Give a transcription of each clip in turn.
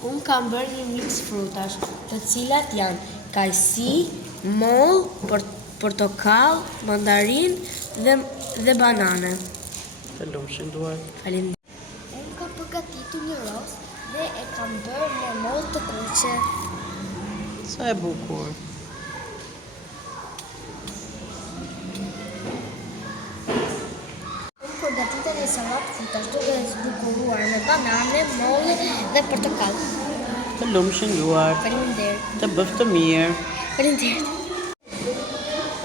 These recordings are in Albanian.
Unë kam bërë një mix frutash, të cilat janë kajsi, moll, portokall, mandarin dhe banane. Kalofshin duar. Faleminderit. Unë kam përgatitur një ros dhe e kam bërë në moll të kuqe. Sa e bukur. Unë përgatitur një sallatë frutash duke e zbukuruar me banane, moll dhe portokall. Kalofshin duar. Faleminderit. Të bëf të mirë. Faleminderit.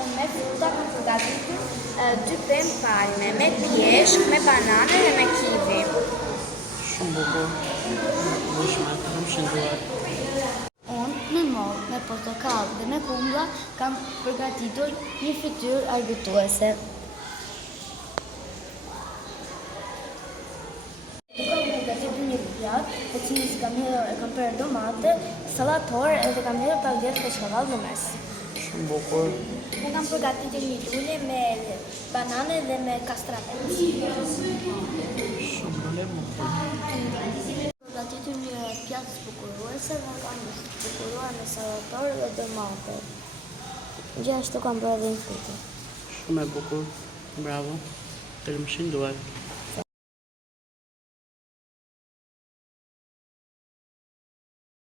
Unë me fruta kam përgatitur 2 pemë palme, me pjeshk, me banane dhe me kivi. Shumë bukur. Bushme, kalofshin duar. Unë me moll, me portokall dhe me kumlla kam përgatitur një fytyrë argëtuese. Kam përgatitur një pjatë, të cilës e kam bërë domate, sallator edhe kam hedhur pak djathë veçkavall në mes. Shumë bukur. Unë kam përgatitur një lule me banane dhe me kastravet. Shumë bukur. Përgatitur një pjatë zbukuruese dhe kam zbukuruar me sallator dhe domate. Gjithashtu kam bërë edhe një frutë. Shumë e bukur. Bravo. Kalofshin duar.